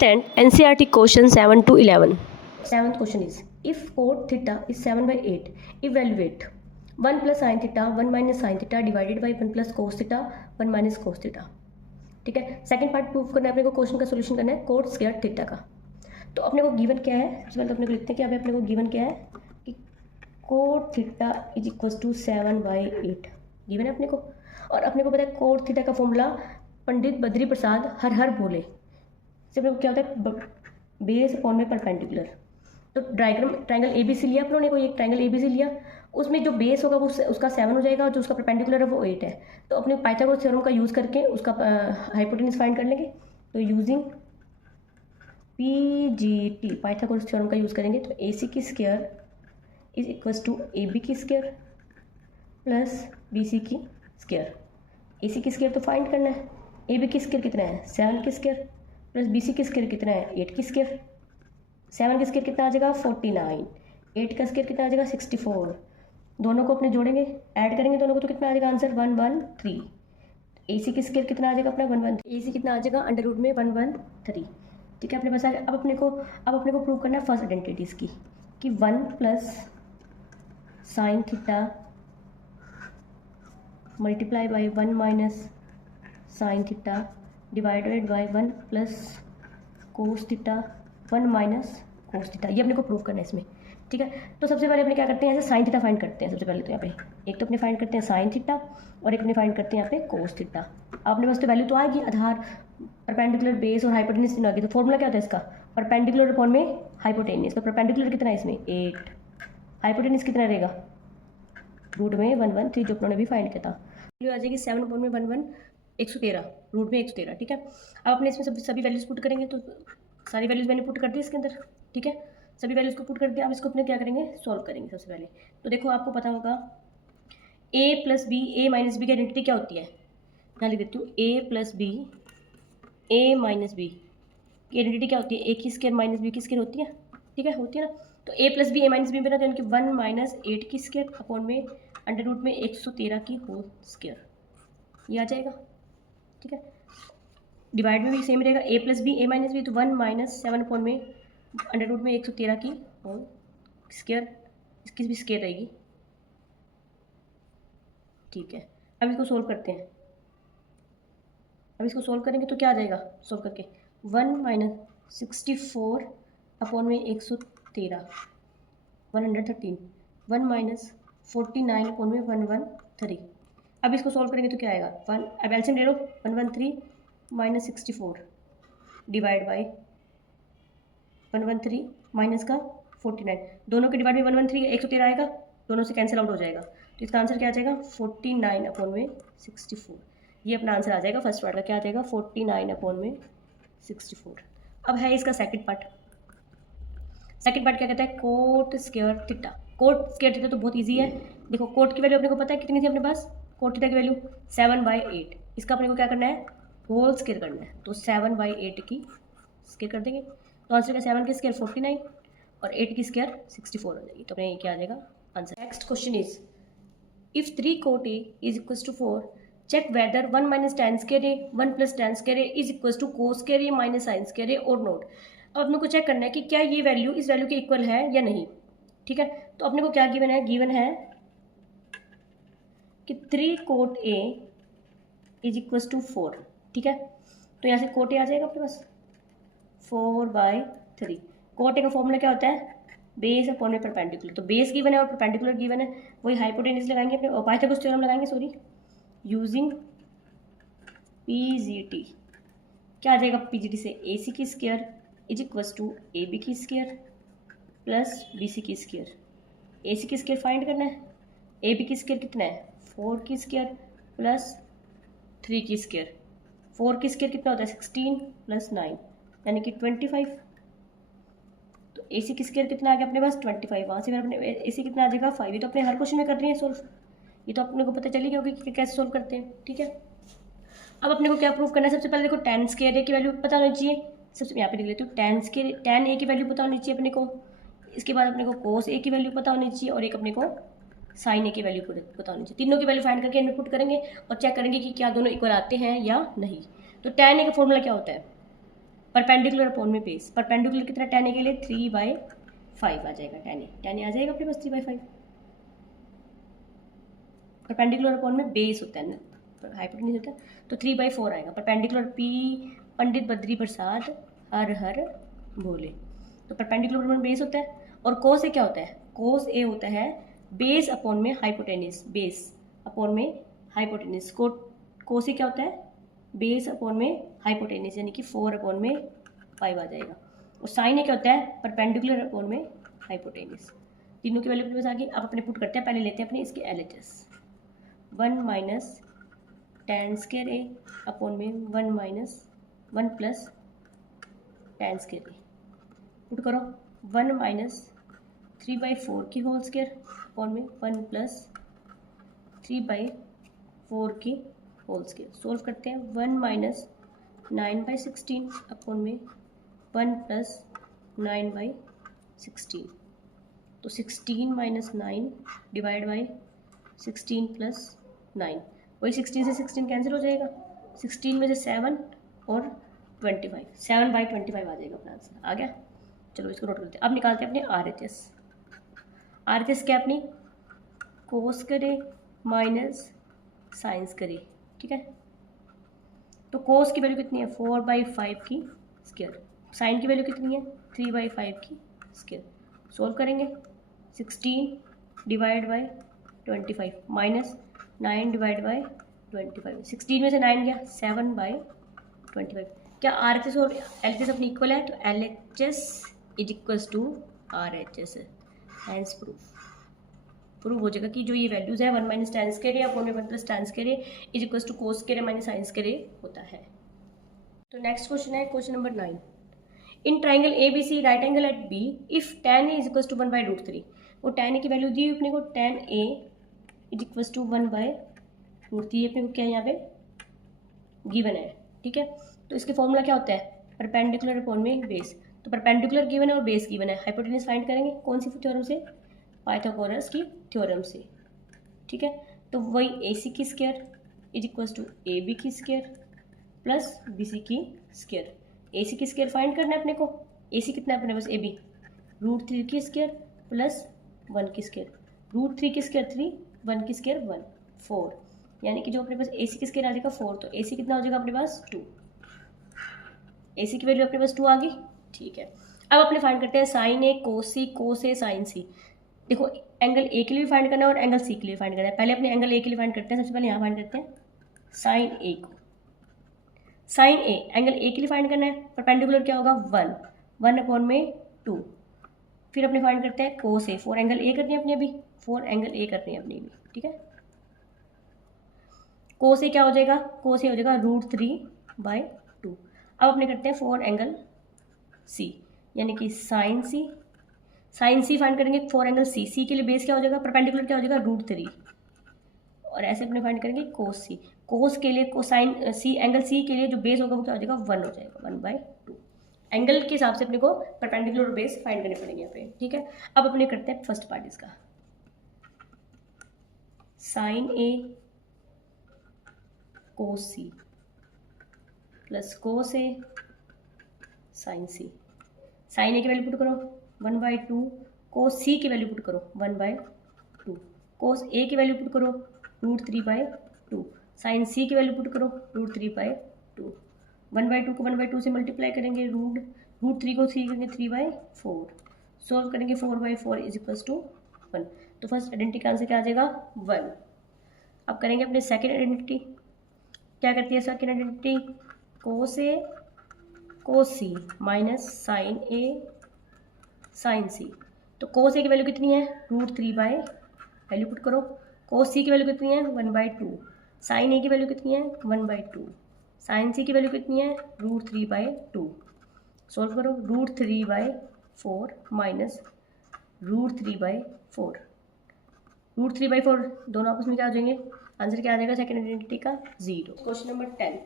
Understand NCERT question 7 to 11. Seventh question is, if cot theta is 7/8, evaluate 1 plus sin theta 1 minus sin theta divided by 1 plus cos theta 1 minus cos theta. ठीक है, second part prove करना है अपने को, question का solution करना है coat square theta का। तो अपने को गिवन क्या है, सबसे पहले तो अपने को लिखते हैं कि अभी अपने को गिवन क्या है कि cot theta is equal to 7/8 given है अपने को। और अपने को पता है कोट थीटा का फॉर्मूला पंडित बद्री प्रसाद हर बोले से अपने को क्या होता है, बेस अपॉन में परपेंडिकुलर। तो ट्राइंगल एबीसी लिया अपनों ने, कोई एक ट्राइंगल एबीसी लिया, उसमें जो बेस होगा वो उसका 7 हो जाएगा और जो उसका परपेंडिकुलर है वो 8 है। तो अपने पाइथागोरस थ्योरम का यूज़ करके उसका हाइपोटेन्यूज फाइंड कर लेंगे। तो यूजिंग पीजीटी पाइथागोरस थ्योरम का यूज़ करेंगे तो AC की square is equals to AB की स्क्वायर प्लस BC की स्क्वायर। AC की स्क्वायर तो फाइंड करना है, AB की स्क्वायर कितना है 7 की स्क्वायर प्लस BC की स्क्वायर कितना है 8 की स्क्वायर। 7 की स्क्वायर कितना आ जाएगा 49, 8 का स्क्वायर कितना आ जाएगा 64। दोनों को अपने जोड़ेंगे, ऐड करेंगे दोनों को तो कितना आ जाएगा आंसर 113। AC की स्क्वायर कितना आ जाएगा अपना 113, AC कितना आ जाएगा अंडर रूट में 113। ठीक है, अपने पास आ गया। अब अपने को प्रूव करना है फर्स्ट आइडेंटिटीज की कि 1 plus sine theta multiply by 1 minus sine theta divided by 1 plus cos theta 1 minus cos theta, ये अपने को प्रूव करना है इसमें। ठीक है, तो सबसे पहले अपने क्या करते हैं, ऐसे साइन थीटा फाइंड करते हैं। सबसे पहले तो यहाँ पे एक तो अपने फाइंड करते हैं साइन थीटा और एक अपने फाइंड करते हैं यहाँ पे कोस थीटा। अपने पास तो वैल्यू तो आएगी, आधार परपेंडिकुलर बेस और हाइपोटेन्यूज तीनों आएगी। तो फॉर्मूला क्या होता है इसका, परपेंडिकुलर अपॉन में हाइपोटेन्यूज। तो परपेंडिकुलर कितना है इसमें 8, हाइपोटेन्यूज कितना रहेगा रूट में 113 जो अपनों ने भी फाइंड किया था। वैल्यू आ जाएगी 7 अपॉन में 113 रूट में 113। ठीक है, अब अपने इसमें सभी वैल्यूज पुट करेंगे। तो सारी वैल्यूज मैंने पुट कर दी इसके अंदर। ठीक है, सभी वैल्यूज को पुट कर दिया। अब इसको अपने क्या करेंगे, सॉल्व करेंगे सबसे पहले। तो देखो आपको पता होगा a plus B A minus B की आइडेंटिटी क्या होती है, यहाँ लिख देती हूँ a plus B A minus B की आइडेंटिटी क्या होती है, ए की स्क्वायर माइनस बी की स्क्वायर होती है। ठीक है, होती है ना। तो a plus B A minus B बना तो यानी कि 1 माइनस 8 की स्क्वायर अपॉन में अंडर रूट में 113 की होल स्क्वायर, ये आ जाएगा। ठीक है, डिवाइड में भी सेम रहेगा, a plus B A minus B तो 1 माइनस 7 अपॉन में अंडर रूट में 113 की होल स्क्वायर, इसकी भी स्क्वायर रहेगी। ठीक है, अब इसको सोल्व करते हैं। अब इसको सोल्व करेंगे तो क्या आ जाएगा सोल्व करके 1 माइनस 64 अपॉन में 113 113, 1 माइनस 49 अपॉन में 113। अब इसको सोल्व करेंगे तो क्या आएगा 1, अब एलसीएम ले लो 113 माइनस 64 डिवाइड बाई 113 माइनस का 49, दोनों के डिवाइड में 113 113 आएगा, दोनों से कैंसिल आउट हो जाएगा। तो इसका आंसर क्या आ जाएगा 49 अपॉन में 64। ये अपना आंसर आ जाएगा फर्स्ट पार्ट का, क्या आ जाएगा 49 अपॉन में 64। अब है इसका सेकंड पार्ट। सेकंड पार्ट क्या कहता है coat square theta. Coat square theta तो बहुत ईजी है। देखो कोट की वैल्यू अपने को पता है कितनी थी अपने पास, कोट थीटा की वैल्यू 7/8। इसका अपने को क्या करना है होल स्क्वायर करना है। तो 7/8 की स्क्वायर कर देंगे तो आंसर का 7 की स्क्वायर 49 और 8 की स्क्वायर 64 हो जाएगी। तो अपने क्या आ जाएगा answer. Next question is if 3 cot A is equals to 4 check whether 1 minus tan square A 1 plus tan square A is equals to cos square A minus sin square A और not. अब अपने को check करना है कि क्या ये value इस वैल्यू के इक्वल है या नहीं। ठीक है, तो अपने को क्या गिवन है कि 3 cot A is equals to 4। ठीक है, तो यहाँ से cot A आ जाएगा अपने पास 4/3। cot A का फॉर्मूला क्या होता है बेस अपॉन में परपेंडिकुलर। तो बेस गिवन है और परपेंडिकुलर गिवन है, वही हाइपोटेन्यूज लगाएंगे अपने, पाइथागोरस थ्योरम लगाएंगे सॉरी, यूजिंग पीजीटी। क्या आ जाएगा पीजीटी से AC की square is equals to AB की स्क्वायर प्लस BC की स्क्वायर। AC की स्क्वायर फाइंड करना है, AB की स्क्वायर कितना है 4 की स्क्वायर प्लस 3 की स्क्वायर। 4 की स्क्वायर कितना होता है 16 प्लस 9 यानी कि 25। तो AC की स्क्वायर कितना आ गया अपने पास 25, वहाँ से फिर अपने AC कितना आ जाएगा 5। ये तो अपने हर क्वेश्चन में कर रही है सोल्व, ये तो अपने को पता चली होगी कि कैसे सोल्व करते हैं। ठीक है, अब अपने को क्या प्रूव करना है, सबसे पहले देखो tan स्क्वायर A की वैल्यू पता होनी चाहिए। सबसे यहाँ पे लिख लेती हूँ tan A की वैल्यू पता होनी चाहिए अपने को। इसके बाद अपने को cos A की वैल्यू पता होनी चाहिए और एक अपने को sin A की वैल्यू पता होनी चाहिए। तीनों की वैल्यू फाइंड करके इनमें पुट करेंगे और चेक करेंगे कि क्या दोनों इक्वल आते हैं या नहीं। तो tan A का फॉर्मूला क्या होता है परपेंडिकुलर अपॉन में बेस, परपेंडिकुलर कितना tan a के लिए 3/5 आ जाएगा, tan a आ जाएगा अपने पास 3/5। परपेंडिकुलर अपॉन में बेस होता है ना, हाइपोटेन्यूज होता है, तो 3/4 आएगा। परपेंडिकुलर पी पंडित बद्री प्रसाद हर हर भोले, तो परपेंडिकुलर अपॉन बेस होता है। और कोस ए क्या होता है, कोस ए होता है बेस अपॉन में हाइपोटेन्यूज, बेस अपॉन में हाइपोटेन्यूज। कोस ए क्या होता है, बेस अपॉन में हाइपोटेन्यूज, यानी कि 4/5 आ जाएगा। और साइन ए क्या होता है, परपेंडिकुलर अपॉन में हाइपोटेन्यूज। तीनों की वैल्यू अपने पास आ गई। अब अपने पुट करते हैं, पहले लेते हैं अपने इसके LHS। 1 - tan स्क्वायर ए अपॉन में 1 प्लस tan स्क्वायर ए, पुट करो। 1 - 3/4 की होल स्क्वायर अपॉन में 1 प्लस 3/4 की होल स्क्वायर। सोल्व करते हैं। 1 - 9/16 अपॉन में 1 प्लस 9/16, तो 16 - 9 डिवाइड बाई 16 प्लस 9, वही 16 से 16 कैंसिल हो जाएगा। 16 में से 7 और 25, 7/25 आ जाएगा अपना आंसर। आ गया, चलो इसको नोट करते हैं। अब निकालते हैं अपने RHS। RHS क्या अपनी, कोस करे माइनस साइंस करे, ठीक है। तो कोस की वैल्यू कितनी है, 4/5 की स्क्वायर। साइन की वैल्यू कितनी है, 3/5 की स्क्वायर। सोल्व करेंगे। 16 divide by 25 minus 9 divide by 25, 16 में से 9 गया, 7/25। क्या RHS और LHS अपनी इक्वल है, तो LHS is equals to RHS, hence prove हो जाएगा कि जो ये वैल्यूज है 1 - tan स्क्वायर ए अपॉन में 1 plus tan square A is equals to cos square A minus sine square A होता है। तो नेक्स्ट क्वेश्चन है question number 9। In triangle ABC right angle at B if tan A is equals to 1/√3, वो tan A की value दी अपने को, tan A is equals to 1/√3 अपने को क्या यहाँ पे गिवन है, ठीक है। तो इसके फॉर्मूला क्या होता है, परपेंडिकुलर अपॉन में बेस। तो परपेंडिकुलर गिवन है और बेस गिवन है, हाइपोटेन्यूज फाइंड करेंगे कौन सी थ्योरम से, पाइथागोरस की थ्योरम से, ठीक है। तो वही AC की square is equals to AB की स्क्वायर प्लस BC की स्क्वायर। AC की स्क्वायर फाइंड करना है अपने को, AC कितना है अपने पास, AB √3 की स्क्वायर प्लस 1 की स्क्वायर, √3 की स्क्वायर 3, 1 की स्क्वायर 1, 4, यानी कि जो अपने पास AC की स्क्वायर आ जाएगा 4, तो AC कितना हो जाएगा अपने पास 2। AC की वैल्यू अपने पास 2 आ गई, ठीक है। अब अपने फाइंड करते हैं साइन ए कोस सी, कोस ए साइन सी। देखो एंगल ए के लिए भी फाइंड करना है और एंगल सी के लिए फाइंड करना है। पहले अपने एंगल ए के लिए फाइंड करते हैं। सबसे पहले यहाँ फाइंड करते हैं साइन ए को। साइन ए एंगल ए के लिए फाइंड करना है, परपेंडिकुलर क्या होगा 1 अपॉन में 2। फिर अपने फाइंड करते हैं कोस ए, 4 एंगल ए करनी है अपनी अभी, 4 एंगल ए करनी है अपनी अभी, ठीक है। कोस ए क्या हो जाएगा, कोस ए हो जाएगा √3/2। अब अपने करते हैं 4 एंगल सी, यानी कि साइन सी फाइंड करेंगे 4 एंगल सी। सी के लिए बेस क्या हो जाएगा, परपेंडिकुलर क्या हो जाएगा √3, और ऐसे अपने फाइंड करेंगे कोस सी। कोस के लिए कोसाइन सी, एंगल सी के लिए जो बेस होगा वो क्या हो जाएगा 1 हो जाएगा, 1/2। एंगल के हिसाब से अपने को परपेंडिकुलर और बेस फाइंड करने पड़ेंगे यहाँ पे, ठीक है। अब अपने करते हैं फर्स्ट पार्ट इसका, साइन ए कोस सी प्लस कोस ए साइन सी। साइन ए की वैल्यू पुट करो 1/2, कोस सी की वैल्यू पुट करो 1/2, कोस ए की वैल्यू पुट करो √3/2, साइन सी की वैल्यू पुट करो √3/2। 1/2 को 1/2 से मल्टीप्लाई करेंगे, √3 को 3 करेंगे 3/4, सोल्व करेंगे 4/4 इज इक्वल्स टू 1। तो फर्स्ट आइडेंटिटी का आंसर क्या आ जाएगा 1। अब करेंगे अपने सेकेंड आइडेंटिटी। क्या करती है सेकेंड आइडेंटिटी, कोस ए कोस सी माइनस साइन ए साइन सी। तो कोस ए की वैल्यू कितनी है √3 वैल्यू पुट करो, कोस सी की वैल्यू कितनी है 1/2, साइन ए की वैल्यू कितनी है 1/2, साइन सी की वैल्यू कितनी है √3/2। सोल्व करो, √3/4 माइनस √3/4, √3/4 दोनों आपस में क्या आ जाएंगे, आंसर क्या आ जाएगा सेकेंड आइडेंटिटी का 0। Question number 10।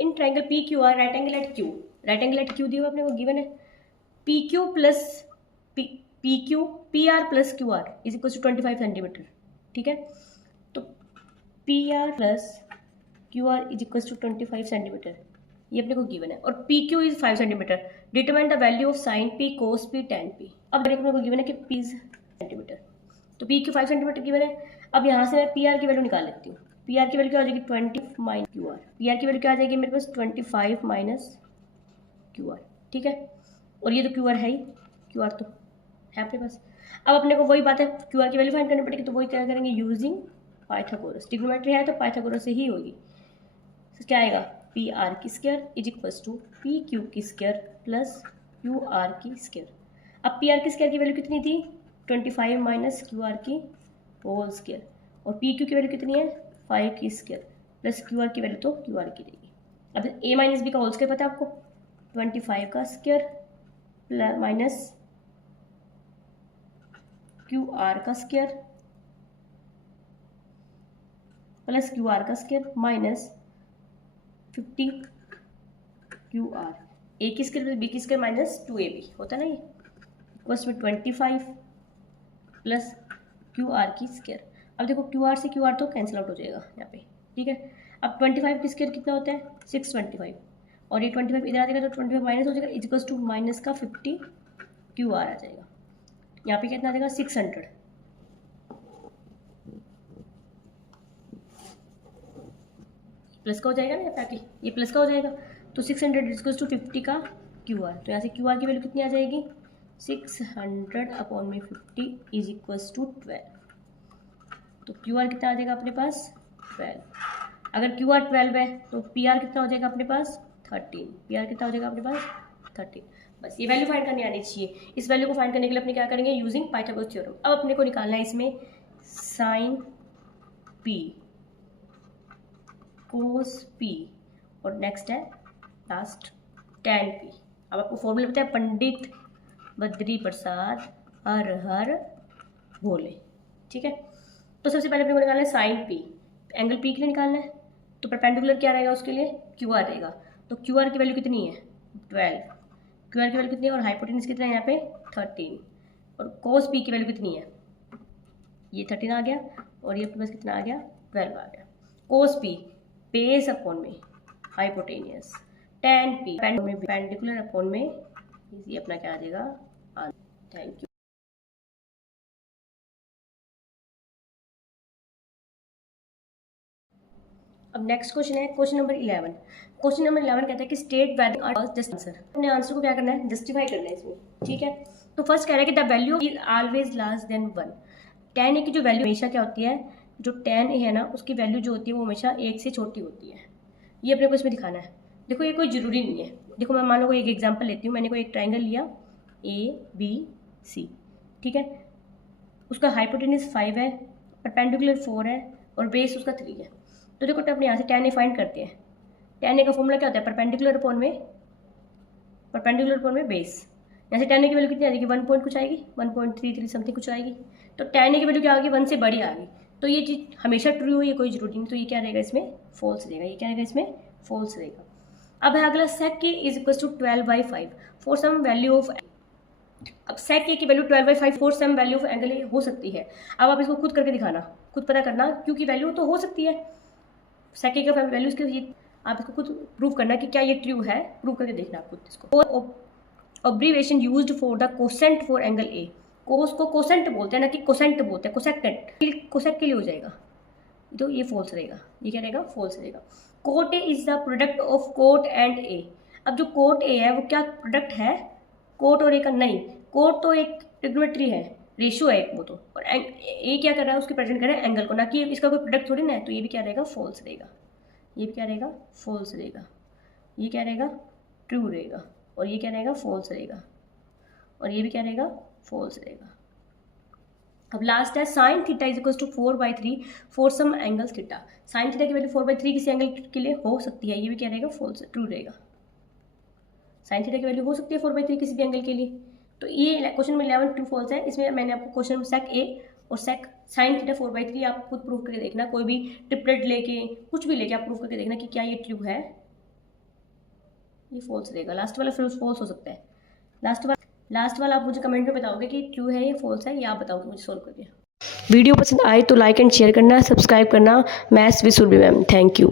In triangle P Q R right angle at Q, right angle at Q दिया हुआ अपने को गिवन है, P Q P R plus Q R is equal to 25 centimetre, ठीक है। तो P R plus Q R is equal to 25 centimetre, ये अपने को गिवन है। और P Q is 5 centimetre, determine the value of sine P cos P ten P. अब अपने को गिवन है कि पी इज सेंटीमीटर, तो पी क्यू 5 सेंटीमीटर गिवन है। अब यहाँ से मैं पी आर की वैल्यू निकाल लेती हूँ। पी आर की वैल्यू क्या हो जाएगी 20 minus Q are. P R की वैल्यू क्या आ जाएगी मेरे पास 25 माइनस क्यू आर, ठीक है। और ये तो क्यू आर है ही, क्यू आर तो है अपने पास। अब अपने को वही बात है, क्यू आर की वैल्यू फाइंड करनी पड़ेगी, तो वही क्या करेंगे यूजिंग पाइथागोरस। ट्रिग्नोमेट्री है तो पाइथागोरस से ही होगी। तो क्या आएगा पी आर की square is equals to P Q की स्क्वायर प्लस क्यू आर की स्क्वायर। अब पी आर की स्क्वायर की वैल्यू कितनी थी 25 माइनस क्यू आर की होल स्क्वायर, और पी क्यू की वैल्यू कितनी है 5 की स्क्वायर प्लस क्यू आर की वैल्यू तो क्यू आर की रहेगी। अब ए माइनस बी का होल स्क्वायर पता है आपको, 25 का square plus minus Q are का स्क्वायर प्लस क्यू आर का स्क्वायर माइनस 50 क्यू आर, ए की स्क्वायर प्लस बी की स्क्वायर माइनस 2ab होता है ना, ये इक्वल्स में 25 प्लस क्यू आर की स्क्वायर। अब देखो क्यू आर से क्यू आर तो कैंसिल आउट हो जाएगा यहाँ पे, ठीक है। अब 25 की स्क्वायर कितना होता है 625, और ये 25 इधर आ जाएगा तो 25 माइनस हो जाएगा, इक्वल्स टू माइनस का 50 क्यू आर आ जाएगा। यहाँ पे कितना आ जाएगा 600, प्लस का हो जाएगा ना यहाँ पे आके, ये प्लस का हो जाएगा, तो 600 इक्वल्स टू 50 का क्यू आर। तो यहाँ से क्यू आर की वैल्यू कितनी आ जाएगी 600 अपॉन में 50 इज इक्वल्स टू 12। तो क्यू आर कितना आ जाएगा अपने पास 12। अगर क्यू आर 12 है तो पी आर कितना हो जाएगा अपने पास 13। पी आर कितना हो जाएगा अपने पास 13। बस ये वैल्यू फाइंड करनी आनी चाहिए। इस वैल्यू को फाइंड करने के लिए अपने क्या करेंगे यूजिंग पाइथागोरस थ्योरम। अब अपने को निकालना है इसमें साइन पी कोस पी और नेक्स्ट है लास्ट टेन पी। अब आपको फॉर्मूला पता है पंडित बद्री प्रसाद हर हर भोले, ठीक है। तो सबसे पहले अपने को निकालना है साइन पी, एंगल पी के लिए निकालना है, तो परपेंडिकुलर क्या रहेगा उसके लिए क्यू आर रहेगा। तो क्यू आर की वैल्यू कितनी है 12, क्यू आर की वैल्यू कितनी है और हाइपोटेनस कितना है यहाँ पे 13, और कोस पी की वैल्यू कितनी है ये 13 आ गया, और ये अपने पास कितना आ गया 12 आ गया। कोस पी बेस अपॉन में hypotenuse, tan P perpendicular upon में, ये अपना क्या आ जाएगा। Thank you. अब नेक्स्ट क्वेश्चन है क्वेश्चन नंबर 11। क्वेश्चन नंबर 11 कहता है कि स्टेट वैल्यू जस्ट आंसर। अपने आंसर को क्या करना है जस्टिफाई करना है इसमें, ठीक है। तो फर्स्ट कह रहा है कि the value is always large than 1। Tan A की जो वैल्यू हमेशा क्या होती है, जो टेन ए है ना उसकी वैल्यू जो होती है वो हमेशा 1 से छोटी होती है। ये अपने को इसमें दिखाना है। देखो ये कोई ज़रूरी नहीं है। देखो मैं मान लो कोई एक एग्जांपल लेती हूँ। मैंने कोई एक ट्रायंगल लिया ABC, ठीक है। उसका हाइपोटेनस 5 है, परपेंडिकुलर 4 है और बेस उसका 3 है। तो देखो अपने यहाँ से टेन ए फाइंड करते हैं। टेन ए का फॉर्मूला क्या होता है परपेंडिकुलर अपॉन में बेस। यहाँ से टेन ए की वैल्यू कितनी आ जाएगी 1 पॉइंट कुछ आएगी, 1.33 समथिंग कुछ आएगी। तो टेन ए की वैल्यू क्या आ गई 1 से बड़ी आ गई। तो ये चीज़ हमेशा ट्रू है, ये कोई जरूरी नहीं। तो ये क्या रहेगा इसमें फॉल्स रहेगा। ये क्या रहेगा इसमें फॉल्स रहेगा। अब है अगला सेक के is equal to 12/5 for some value of. अब सेक के की value 12/5 for some value of angle हो सकती है। अब आप इसको खुद करके दिखाना, खुद पता करना क्योंकि वैल्यू तो हो सकती है सेक के का वैल्यू इसके, आप इसको खुद प्रूव करना कि क्या ये ट्रू है, प्रूव करके देखना आप खुद इसको। Observation used for the cosecant for angle A. Cos को कोसेंट बोलते हैं ना कि कोसेंट बोलते हैं, कोसेक्टेंट कोसेक के लिए हो जाएगा, तो ये फॉल्स रहेगा। ये क्या रहेगा फॉल्स रहेगा। Cot A is the product of cot and A. अब जो कोट ए है वो क्या प्रोडक्ट है कोट और ए का? नहीं, कोट तो एक ट्रिग्नोमेट्री है, रेशियो है एक वो तो, और ए क्या कर रहा है उसके प्रेजेंट कर रहा है एंगल को, ना कि इसका कोई प्रोडक्ट थोड़ी ना है। तो ये भी क्या रहेगा फॉल्स रहेगा। ये भी क्या रहेगा फॉल्स रहेगा। ये क्या रहेगा ट्रू रहेगा, और ये क्या रहेगा फॉल्स रहेगा, और ये भी क्या रहेगा फॉल्स रहेगा। अब लास्ट है sine theta is equal to 4/3 for some angle theta. Sine theta की वैल्यू 4/3 किसी एंगल के लिए हो सकती है। ये भी क्या रहेगा फॉल्स ट्रू रहेगा। साइन थीटा की वैल्यू हो सकती है 4/3 किसी भी एंगल के लिए। तो ये क्वेश्चन में 11 ट्रू फॉल्स है। इसमें मैंने आपको क्वेश्चन में सेक ए और सेक साइन थीटा 4/3 आप खुद प्रूव करके देखना। कोई भी ट्रिपलेट लेके कुछ भी लेके आप प्रूव करके देखना कि क्या ये ट्रू है। ये फॉल्स रहेगा। लास्ट वाला फिर फॉल्स हो सकता है। लास्ट वाला आप मुझे कमेंट में बताओगे कि ट्रू है ये फॉल्स है, या आप बताओगे मुझे सोल्व करके। वीडियो पसंद आए तो लाइक एंड शेयर करना, सब्सक्राइब करना। Maths with Surbhi ma'am. Thank you.